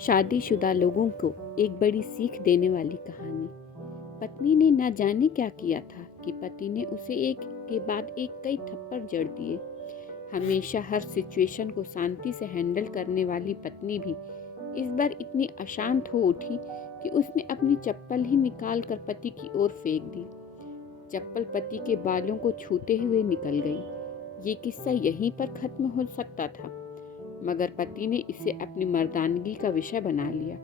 शादीशुदा लोगों को एक बड़ी सीख देने वाली कहानी। पत्नी ने ना जाने क्या किया था कि पति ने उसे एक के बाद एक कई थप्पड़ जड़ दिए। हमेशा हर सिचुएशन को शांति से हैंडल करने वाली पत्नी भी इस बार इतनी अशांत हो उठी कि उसने अपनी चप्पल ही निकाल कर पति की ओर फेंक दी। चप्पल पति के बालों को छूते हुए निकल गई। ये किस्सा यहीं पर खत्म हो सकता था, मगर पति ने इसे अपनी मर्दानगी का विषय बना लिया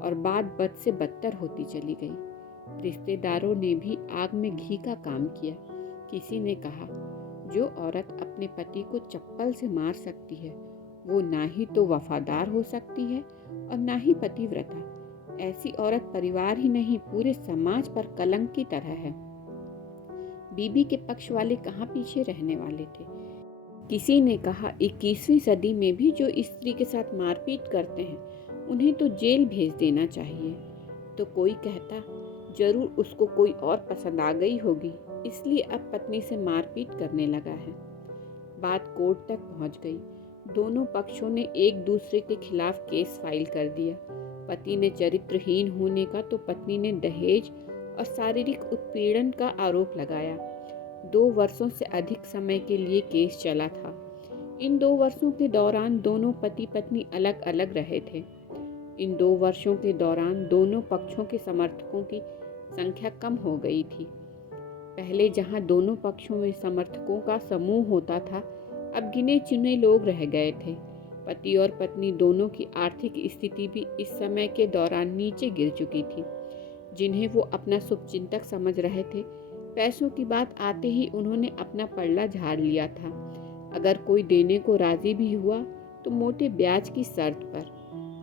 और बात बद से बदतर होती चली गई। रिश्तेदारों ने भी आग में घी का काम किया। किसी ने कहा, जो औरत अपने पति को चप्पल से मार सकती है वो ना ही तो वफादार हो सकती है और ना ही पतिव्रता। ऐसी औरत परिवार ही नहीं पूरे समाज पर कलंक की तरह है। बीबी के पक्ष वाले कहाँ पीछे रहने वाले थे। किसी ने कहा, 21वीं सदी में भी जो स्त्री के साथ मारपीट करते हैं उन्हें तो जेल भेज देना चाहिए। तो कोई कहता, जरूर उसको कोई और पसंद आ गई होगी, इसलिए अब पत्नी से मारपीट करने लगा है। बात कोर्ट तक पहुंच गई। दोनों पक्षों ने एक दूसरे के खिलाफ केस फाइल कर दिया। पति ने चरित्रहीन होने का तो पत्नी ने दहेज और शारीरिक उत्पीड़न का आरोप लगाया। 2 वर्षों से अधिक समय के लिए केस चला था। इन 2 वर्षों के दौरान दोनों पति पत्नी अलग अलग रहे थे। इन 2 वर्षों के दौरान दोनों पक्षों के समर्थकों की संख्या कम हो गई थी। पहले जहां दोनों पक्षों में समर्थकों का समूह होता था, अब गिने चुने लोग रह गए थे। पति और पत्नी दोनों की आर्थिक स्थिति भी इस समय के दौरान नीचे गिर चुकी थी। जिन्हें वो अपना शुभचिंतक समझ रहे थे, पैसों की बात आते ही उन्होंने अपना पल्ला झाड़ लिया था। अगर कोई देने को राजी भी हुआ तो मोटे ब्याज की शर्त पर।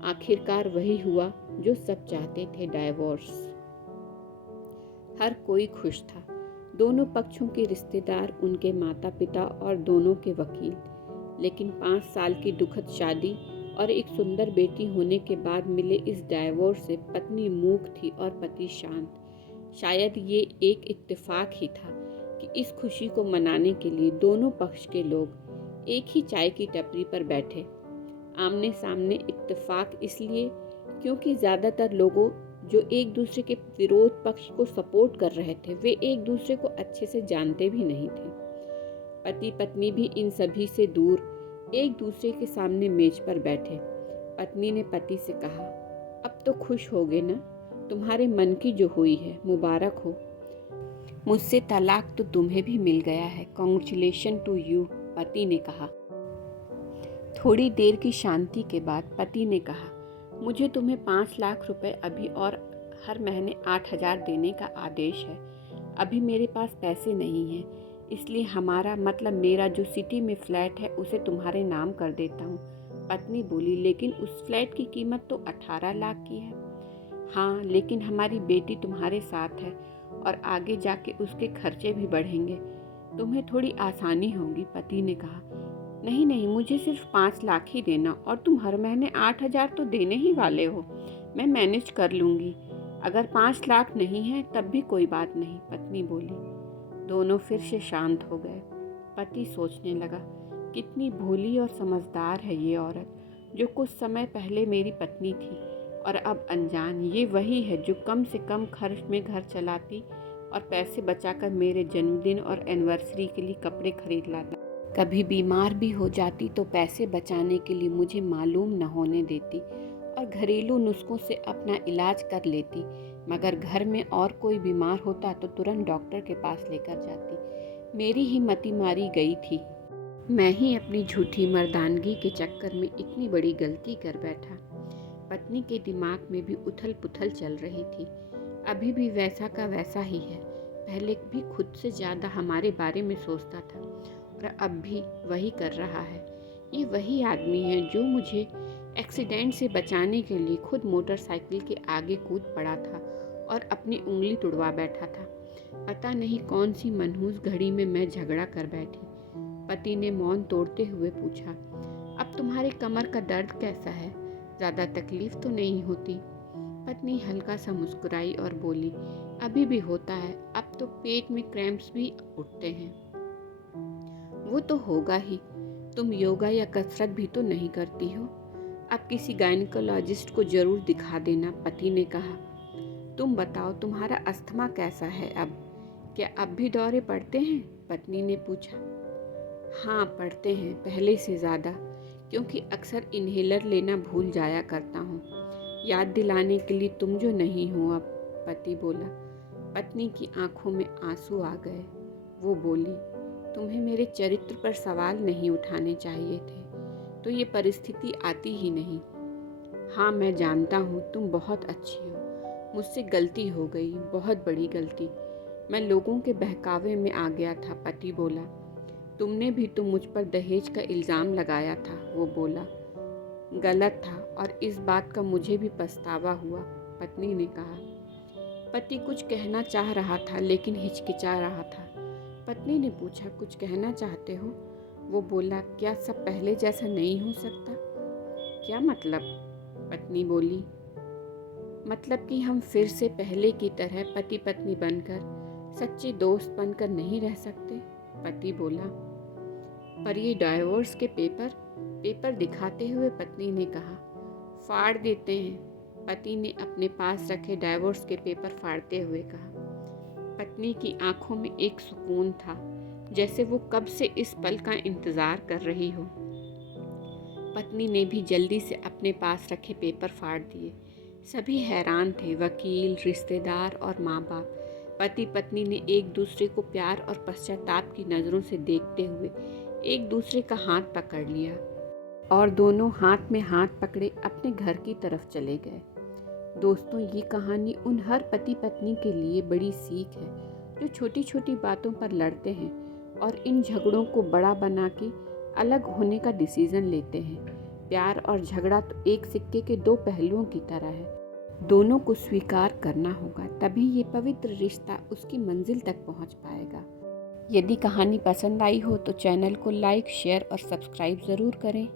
आखिरकार वही हुआ जो सब चाहते थे, डाइवोर्स। हर कोई खुश था। दोनों पक्षों के रिश्तेदार, उनके माता पिता और दोनों के वकील। लेकिन 5 साल की दुखद शादी और एक सुंदर बेटी होने के बाद मिले इस डाइवोर्स से पत्नी मूक थी और पति शांत। शायद ये एक इत्तेफाक ही था कि इस खुशी को मनाने के लिए दोनों पक्ष के लोग एक ही चाय की टपरी पर बैठे। आमने सामने इत्तेफाक इसलिए क्योंकि ज़्यादातर लोगों जो एक दूसरे के विरोध पक्ष को सपोर्ट कर रहे थे, वे एक दूसरे को अच्छे से जानते भी नहीं थे। पति पत्नी भी इन सभी से दूर एक दूसरे के सामने मेज पर बैठे। पत्नी ने पति से कहा, अब तो खुश होगे ना, तुम्हारे मन की जो हुई है, मुबारक हो। मुझसे तलाक तो तुम्हें भी मिल गया है, कॉन्ग्रेचुलेशन टू यू, पति ने कहा। थोड़ी देर की शांति के बाद पति ने कहा, मुझे तुम्हें 5 लाख रुपए अभी और हर महीने 8,000 देने का आदेश है। अभी मेरे पास पैसे नहीं हैं, इसलिए हमारा मतलब मेरा जो सिटी में फ्लैट है उसे तुम्हारे नाम कर देता हूँ। पत्नी बोली, लेकिन उस फ्लैट की कीमत तो 18 लाख की है। हाँ, लेकिन हमारी बेटी तुम्हारे साथ है और आगे जाके उसके खर्चे भी बढ़ेंगे, तुम्हें थोड़ी आसानी होगी, पति ने कहा। नहीं नहीं, मुझे सिर्फ 5 लाख ही देना और तुम हर महीने 8,000 तो देने ही वाले हो, मैं मैनेज कर लूँगी। अगर 5 लाख नहीं है तब भी कोई बात नहीं, पत्नी बोली। दोनों फिर से शांत हो गए। पति सोचने लगा, कितनी भोली और समझदार है ये औरत, जो कुछ समय पहले मेरी पत्नी थी और अब अनजान। ये वही है जो कम से कम खर्च में घर चलाती और पैसे बचाकर मेरे जन्मदिन और एनिवर्सरी के लिए कपड़े खरीद लाता। कभी बीमार भी हो जाती तो पैसे बचाने के लिए मुझे मालूम न होने देती और घरेलू नुस्खों से अपना इलाज कर लेती, मगर घर में और कोई बीमार होता तो तुरंत डॉक्टर के पास लेकर जाती। मेरी ही मति मारी गई थी। मैं ही अपनी झूठी मर्दानगी के चक्कर में इतनी बड़ी गलती कर बैठा। पत्नी के दिमाग में भी उथल पुथल चल रही थी। अभी भी वैसा का वैसा ही है। पहले भी खुद से ज़्यादा हमारे बारे में सोचता था और अब भी वही कर रहा है। ये वही आदमी है जो मुझे एक्सीडेंट से बचाने के लिए खुद मोटरसाइकिल के आगे कूद पड़ा था और अपनी उंगली तुड़वा बैठा था। पता नहीं कौन सी मनहूस घड़ी में मैं झगड़ा कर बैठी। पति ने मौन तोड़ते हुए पूछा, अब तुम्हारे कमर का दर्द कैसा है? ज़्यादा तकलीफ तो नहीं होती? पत्नी हल्का सा मुस्कुराई और बोली, अभी भी होता है, अब तो पेट में क्रैम्प्स भी उठते हैं। वो तो होगा ही, तुम योगा या कसरत भी तो नहीं करती हो। अब किसी गायनिकोलॉजिस्ट को जरूर दिखा देना, पति ने कहा। तुम बताओ, तुम्हारा अस्थमा कैसा है अब? क्या अब भी दौरे पड़ते हैं? पत्नी ने पूछा। हाँ, पड़ते हैं, पहले से ज़्यादा, क्योंकि अक्सर इन्हेलर लेना भूल जाया करता हूँ। याद दिलाने के लिए तुम जो नहीं हो अब, पति बोला। पत्नी की आंखों में आंसू आ गए। वो बोली, तुम्हें मेरे चरित्र पर सवाल नहीं उठाने चाहिए थे, तो ये परिस्थिति आती ही नहीं। हाँ, मैं जानता हूँ तुम बहुत अच्छी हो, मुझसे गलती हो गई, बहुत बड़ी गलती। मैं लोगों के बहकावे में आ गया था, पति बोला। तुमने भी तो मुझ पर दहेज का इल्ज़ाम लगाया था, वो बोला। गलत था और इस बात का मुझे भी पछतावा हुआ, पत्नी ने कहा। पति कुछ कहना चाह रहा था लेकिन हिचकिचा रहा था। पत्नी ने पूछा, कुछ कहना चाहते हो? वो बोला, क्या सब पहले जैसा नहीं हो सकता? क्या मतलब? पत्नी बोली, मतलब कि हम फिर से पहले की तरह पति पत्नी बनकर, सच्चे दोस्त बनकर नहीं रह सकते? पति बोला। पर ये डाइवोर्स के पेपर दिखाते हुए पत्नी ने कहा। फाड़ देते हैं, पति ने अपने पास रखे डाइवोर्स के पेपर फाड़ते हुए कहा। पत्नी की आंखों में एक सुकून था, जैसे वो कब से इस पल का इंतजार कर रही हो। पत्नी ने भी जल्दी से अपने पास रखे पेपर फाड़ दिए। सभी हैरान थे, वकील, रिश्तेदार और माँ बाप। पति पत्नी ने एक दूसरे को प्यार और पश्चाताप की नज़रों से देखते हुए एक दूसरे का हाथ पकड़ लिया और दोनों हाथ में हाथ पकड़े अपने घर की तरफ चले गए। दोस्तों, ये कहानी उन हर पति पत्नी के लिए बड़ी सीख है जो छोटी छोटी बातों पर लड़ते हैं और इन झगड़ों को बड़ा बना के अलग होने का डिसीज़न लेते हैं। प्यार और झगड़ा तो एक सिक्के के दो पहलुओं की तरह है, दोनों को स्वीकार करना होगा, तभी ये पवित्र रिश्ता उसकी मंजिल तक पहुंच पाएगा। यदि कहानी पसंद आई हो तो चैनल को लाइक, शेयर और सब्सक्राइब ज़रूर करें।